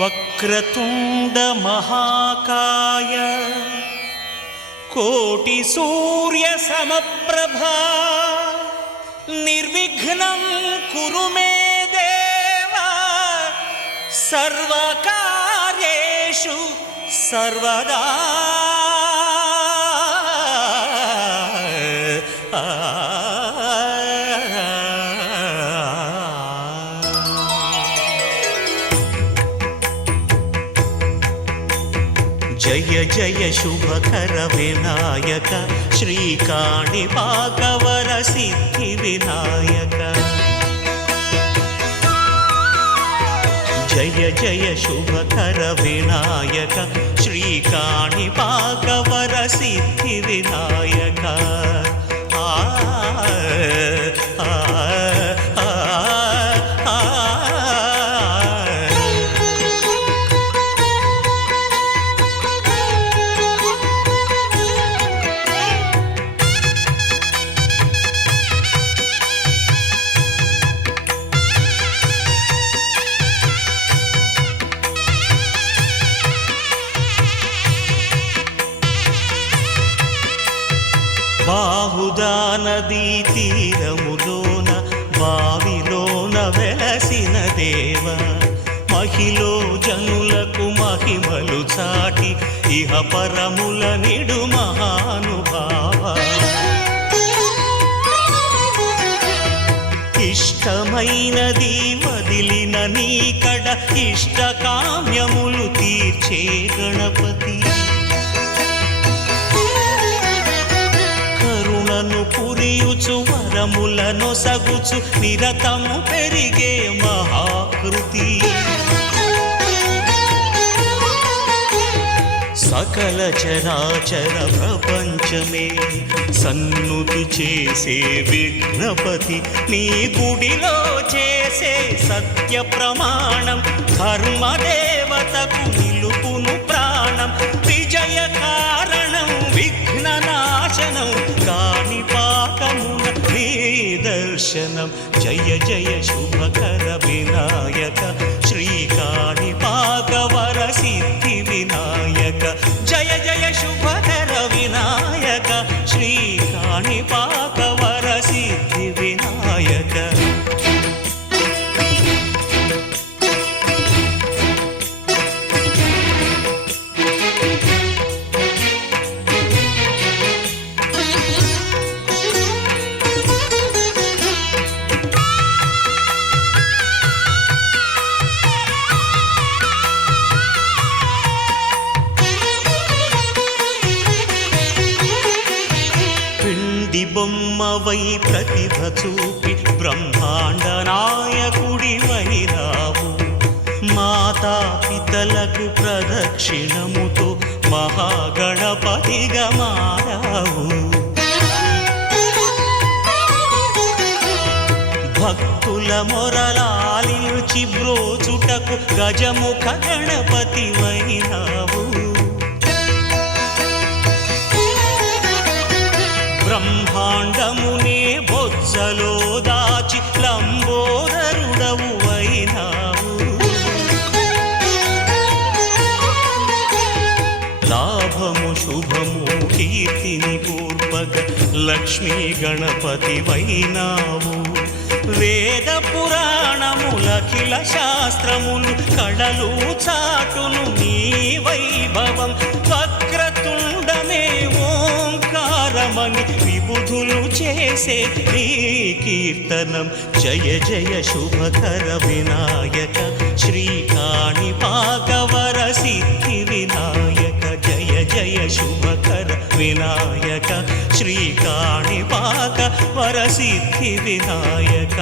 వక్రతుండ మహాకాయ కోటి సూర్య సమప్రభా నిర్విఘ్నం కురు మే దేవా సర్వకార్యేషు సర్వదా. జయ జయ శుభకర వినాయక శ్రీకాణిపాకవర సిద్ధి వినాయక. జయ జయ శుభకర వినాయక శ్రీకాణిపాకవర సిద్ధి వినాయక. బాహుదా నదీ తీరములోన బావిలోన వెలసిన దేవ మహిలో జనులకు మహిమలు చాటి ఇహ పరముల నిడు మహానుభావ. ఇష్టమైనది వదిలిన నీకడ ఇష్ట కామ్యములు తీర్చే గణపతి. కరుణను పురియుచు వరములను సగుచు నిరతము పెరిగే మహాకృతి. సకల చరాచర ప్రపంచమే సన్నుతి చేసే విఘ్నపతి. నీ గుడిలో చేసే సత్య ప్రమాణం ధర్మదేవతకు నిలుపును ప్రాణం. విజయ కారణం విఘ్న నాశనం కాణిపాకమున నీ దర్శనం. జయ జయ శుభకర వినాయక శ్రీకాణిపాకవర సిద్ధి వినాయక. జయ జయ శుభకర వినాయక శ్రీకాణిపాకవర సిద్ధి వినాయక. బొమ్మవై ప్రతిభ చూపి బ్రహ్మాండ నాయకుడి వైరావు. మాతా పితలకు ప్రదక్షిణముతో మహాగణపతిగా మారావు. భక్తుల మొరలాలించి బ్రోచుటకు గజముఖ గణపతి వైరావు. బ్రహ్మాండమునే బొజ్జలో దాచి లంబోదరుడవు అయినావు. లాభము శుభము కీర్తిని పూర్వగ లక్ష్మీ గణపతి వైనావు. వేద పురాణములఖిల శాస్త్రములు కళలు చాటును నీ వైభవం. వక్రతుండమే ఓంకారమని విబుధులు చేసే నీ కీర్తనం. జయ జయ శుభకర వినాయక శ్రీకాణిపాకవర సిద్ధి వినాయక. జయ జయ శుభకర వినాయక శ్రీకాణిపాకవర సిద్ధి వినాయక.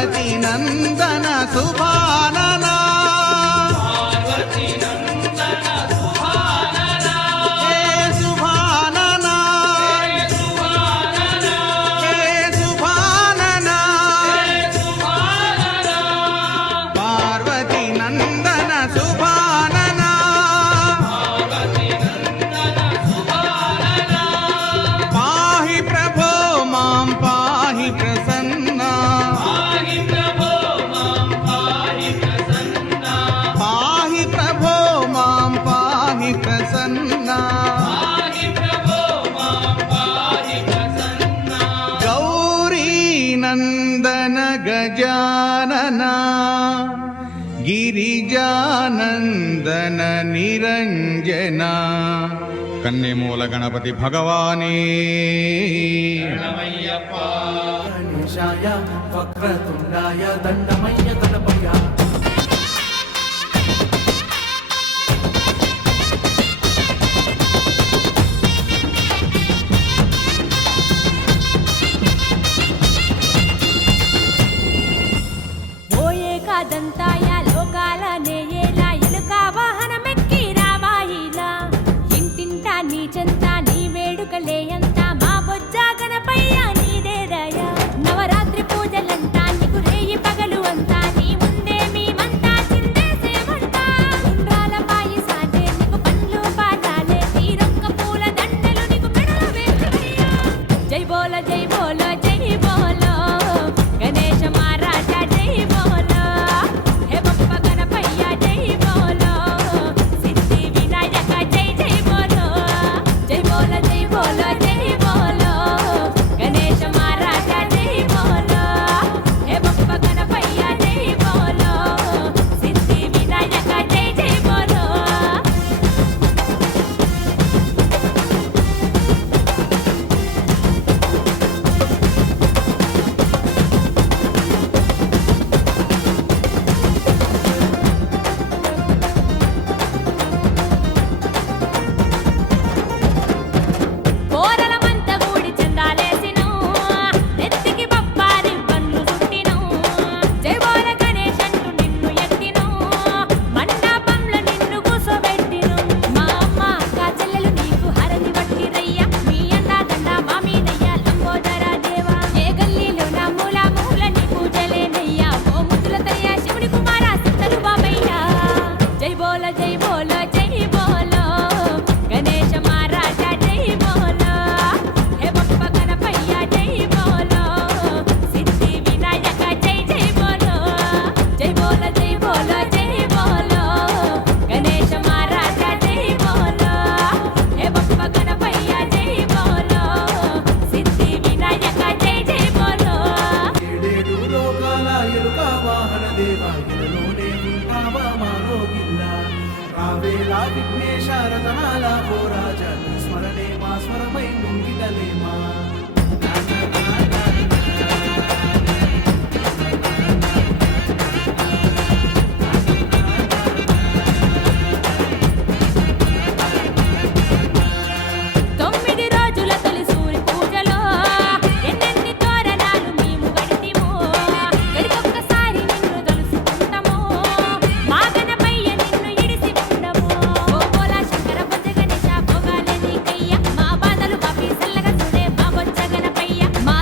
పార్వతి నందన శుభాననా నందన గజానన గిరిజానందన నిరంజన కన్నెమూల గణపతి భగవానే గణేశాయ వక్రతుండాయ దండమయ్య గణపయ్య దంతాయ లోకాల నేయేలా ఎలుక వాహనమెక్కి రావాయిలా ఇంటింటా నీ చెంత నీ వేడుకలే అంత మా బొజ్జ గణపయ్య నీదే దయ నవరాత్రి పూజలంతా నీకు రేయి పగలు అంతా నీ ముందే మేమంతా చిందేసేమంటా ఉండ్రాల పాయసాలే నీకు పండ్లు పాలాలే తీరొక్క పూల దండలు నీకు మెడల వేసుకయ్యా జై బోల జై బోల జై బోలో గణేశ మహారాజా జై బోలో విఘ్నేశ రతనాల పోరాజ స్మరణే మా స్వరమై ముంగిటలేమా మా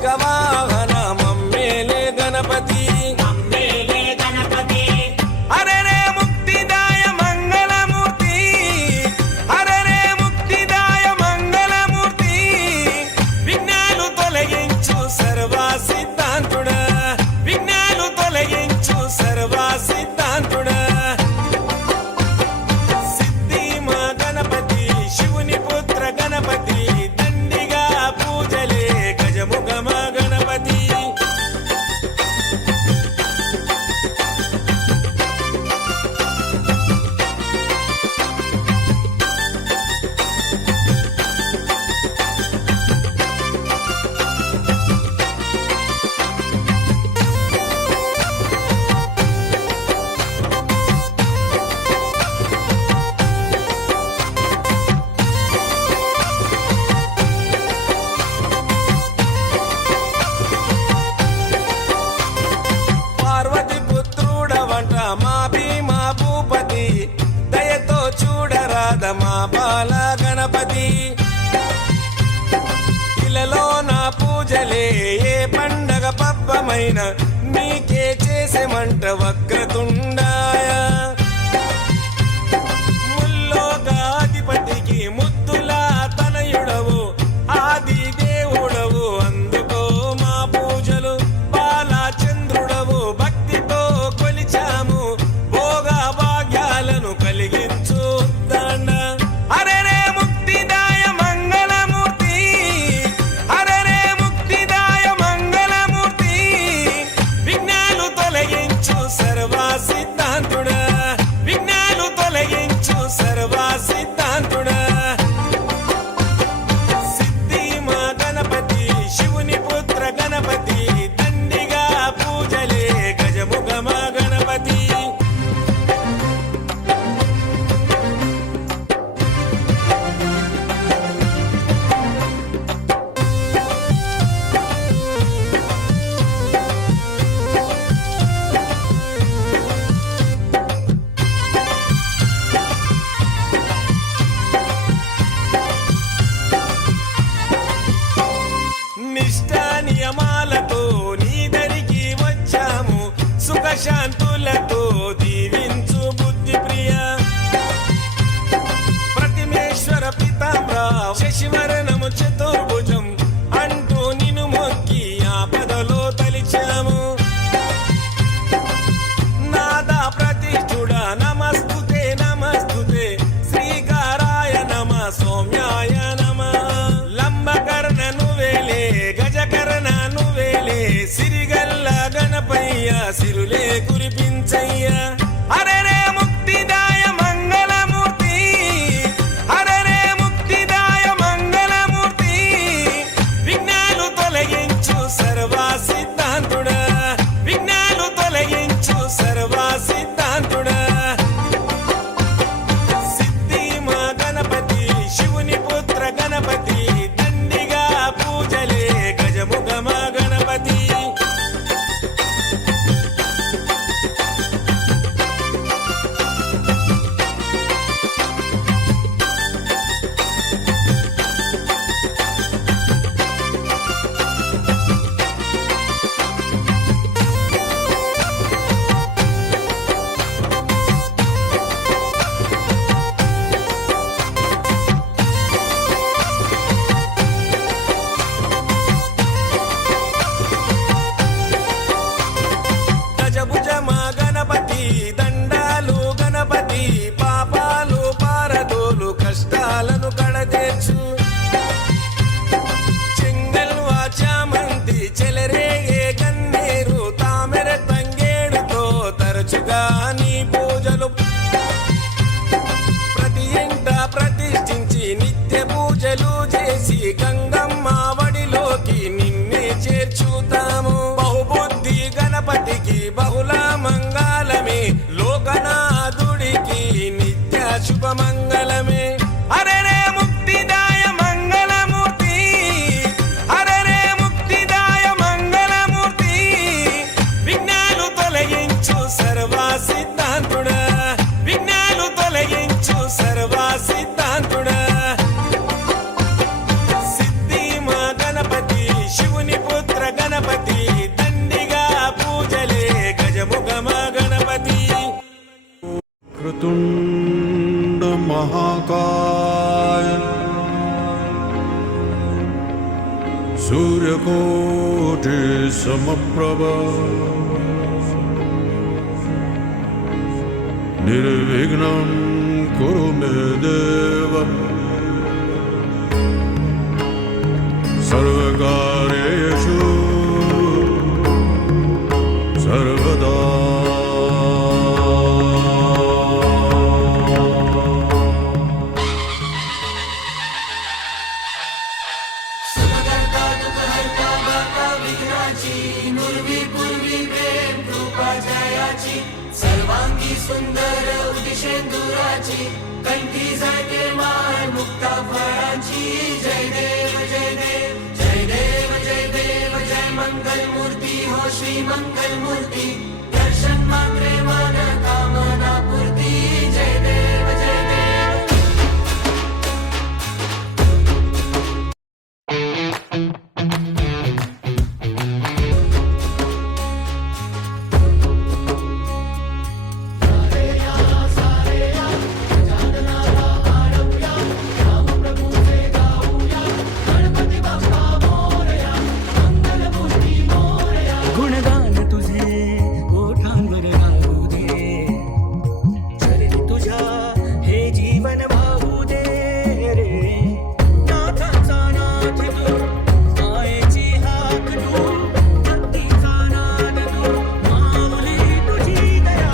మూషిక వాహన మమ్మేలే గణపతి హరరే ముక్తిదాయ మంగళమూర్తి హరరే ముక్తిదాయ మంగళమూర్తి విఘ్నాలు తొలగించు సర్వ సిద్ధాంతుడా విఘ్నాలు తొలగించు సర్వ సిద్ధాంతుడా సిద్ధి మా గణపతి శివుని పుత్ర గణపతి దండిగా పూజలే గజముఖ మా గణపతి పార్వతి పుత్రుడవంట మా భీమా భూపతి దయతో చూడరాద మా బాల గణపతి ఇలలో నా పూజలే ఏ పండగ పబ్బమైన నీకే చేసేమంట వక్రతుండాయ ముల్లోకాధిపతికి ముద్దుల తనయుడవు ఆది దేవుడవు అందుకో మా పూజలు బాలచంద్రుడవు భక్తితో కొలిచాము భోగ భాగ్యాలను కలిగించు దండ హరరే ముక్తిదాయ మంగళమూర్తి హరరే ముక్తిదాయ మంగళమూర్తి విఘ్నాలు తొలగించు సర్వ సిద్ధాంతుడా విఘ్నాలు తొలగించు సర్వ సిద్ధాంతుడా సిద్ధి మా గణపతి శివుని పుత్ర గణపతి దండిగా పూజలే గజముఖ మా గణపతి నిష్ఠ నియమాలతో నీ దరికి వచ్చాము సుఖశాంతులతో దీవించు బుద్ధి ప్రియ ప్రతిమేశ్వర పితామ్ర శశివరణము చతుర్భుజం అంటూ నిన్ను మొక్కి ఆపదలో తలిచాము నాదా ప్రతిష్ఠుడ నమస్తుతే నమస్తుతే శ్రీకారాయ నమ సౌమ్యాయ నమ లంబకర్ణ నువ్వేలే గజకర్ణ నువ్వేలే సిరిగల్ల గణపయ్య సిరులే కురిపించయ్య హరరే ముక్తిదాయ మంగళమూర్తి హరరే ముక్తిదాయ మంగళమూర్తి విఘ్నాలు తొలగించు సర్వ సిద్ధాంతుడా విఘ్నాలు తొలగించు సర్వ సిద్ధాంతుడా సిద్ధి మా గణపతి శివుని పుత్ర గణపతి దండిగా పూజలే గజముఖ మా గణపతి గజభుజ మా గణపతి దండాలు గణపతి పాపాలు పారదోలు కష్టాలను కడతీర్చు చెంగల్వా చామంతి చెలరేగే కన్నీరు తామెర తంగేడుతో తరచుగా నీ పూజలు ప్రతి ఇంట ప్రతిష్ఠించి నిత్య పూజలు చేసి గంగమ్మ వడిలోకి నిన్నే చేర్చుతాము బహుబుద్ధి గణపతికి బహుళ మంగళమే లోకనాథుడికి నిత్య శుభమంగళమే హరరే ముక్తిదాయ మంగళమూర్తి హరరే ముక్తిదాయ మంగళమూర్తి విఘ్నాలు తొలగించు సర్వ సిద్ధాంతుడా విఘ్నాలు తొలగించు సర్వ సిద్ధాంతుడా సిద్ధి మా గణపతి శివుని పుత్ర సమప్రభ నిర్విఘ్నం కురు మే దేవ సర్వకార్యేషు సర్వదా सर्वांगी सुंदर उदिशेंदुराची कंठी झळके माय मुक्ता फळाची जय देव जय देव जय देव जय देव जय मंगल मूर्ती हो श्री मंगल मूर्ती दर्शन मात्रे मन कामना पूर्ती जय देव जय देव गुणगान तुझे ओठांवर गाऊ दे चरणी तुझ्या हे जीवन वाहू दे रे नाथाचा नाथ तू मायेची हाक तू भक्तीचा नाद तू माऊली तुझी दया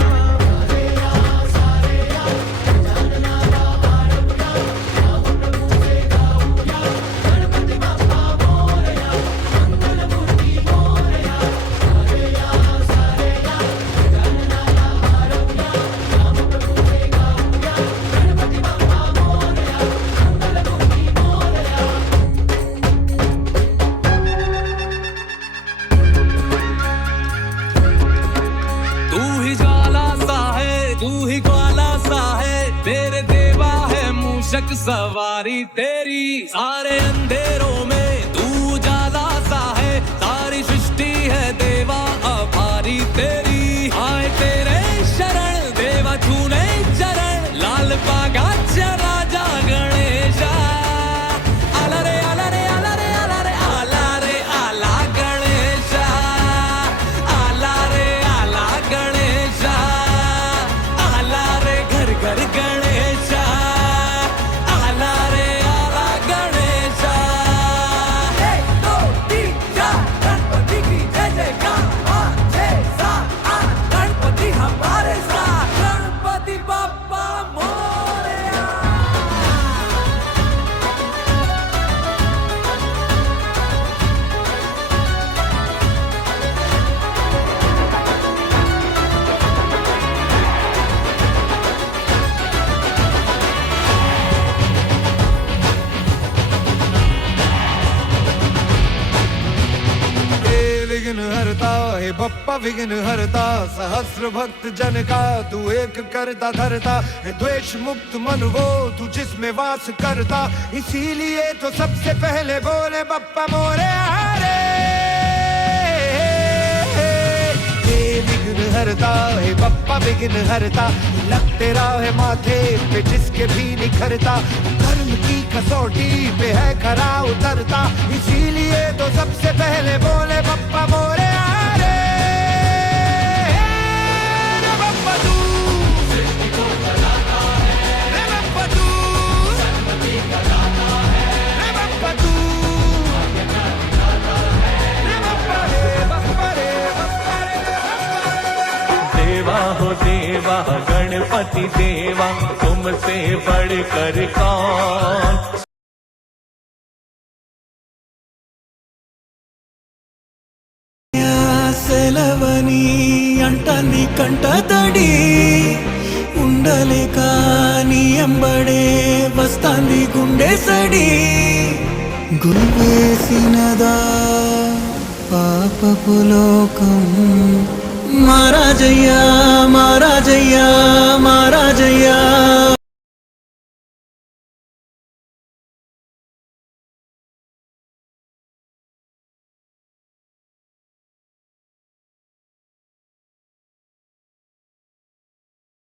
तू ही ज्वाला सा है तू ही ग्वाला सा है तेरे देवा है मूषक सवारी तेरी सारे अंधेरों में तू उजाला सा है सारी सृष्टि है देवा आभारी तेरी आए तेरे शरण देवा छूने चरण लाल बागाच्या राजा गणेशा आला रे आला रे आला रे आला रे आला रे आला गणेशा आला रे आला गणेशा आला रे घर घर गणेशा आला रे आला गणेशा एक दो तीन चार गणपति की जय जयकार 5 6 7 8 गणपति हमारे साथ गणपति बाप्पा मोरया हे विघ्न हरता हे बप्पा विघ्न हरता सहस्र भक्त जन का तू एक करता धरता हे द्वेष मुक्त मन वो तू जिसमें वास करता इसीलिए तो सबसे पहले बोले बप्पा मोरे हरे हे विघ्न हरता हे बप्पा विघ्न हरता लग तेरा है माथे पे जिसके भी निखरता कर्म की कसौटी पे है खरा उतरता इसीलिए तो सबसे पहले बोले बप्पा मोरे हरे रे बप्पा तू रे बप्पा तू रे बप्पा तू रे बप्पा रे बप्पा रे बप्पा रे देवा हो देवा गणपति देवा तुमसे बढ़कर कौन సెలవని అంటాన్ని కంట తడి ఉండలే కాని ఎంబడే వస్తాంది గుండె సడి గురివేసినదా పాపపు లోకం మారాజయ్యా మారాజయ్యా మారాజయ్యా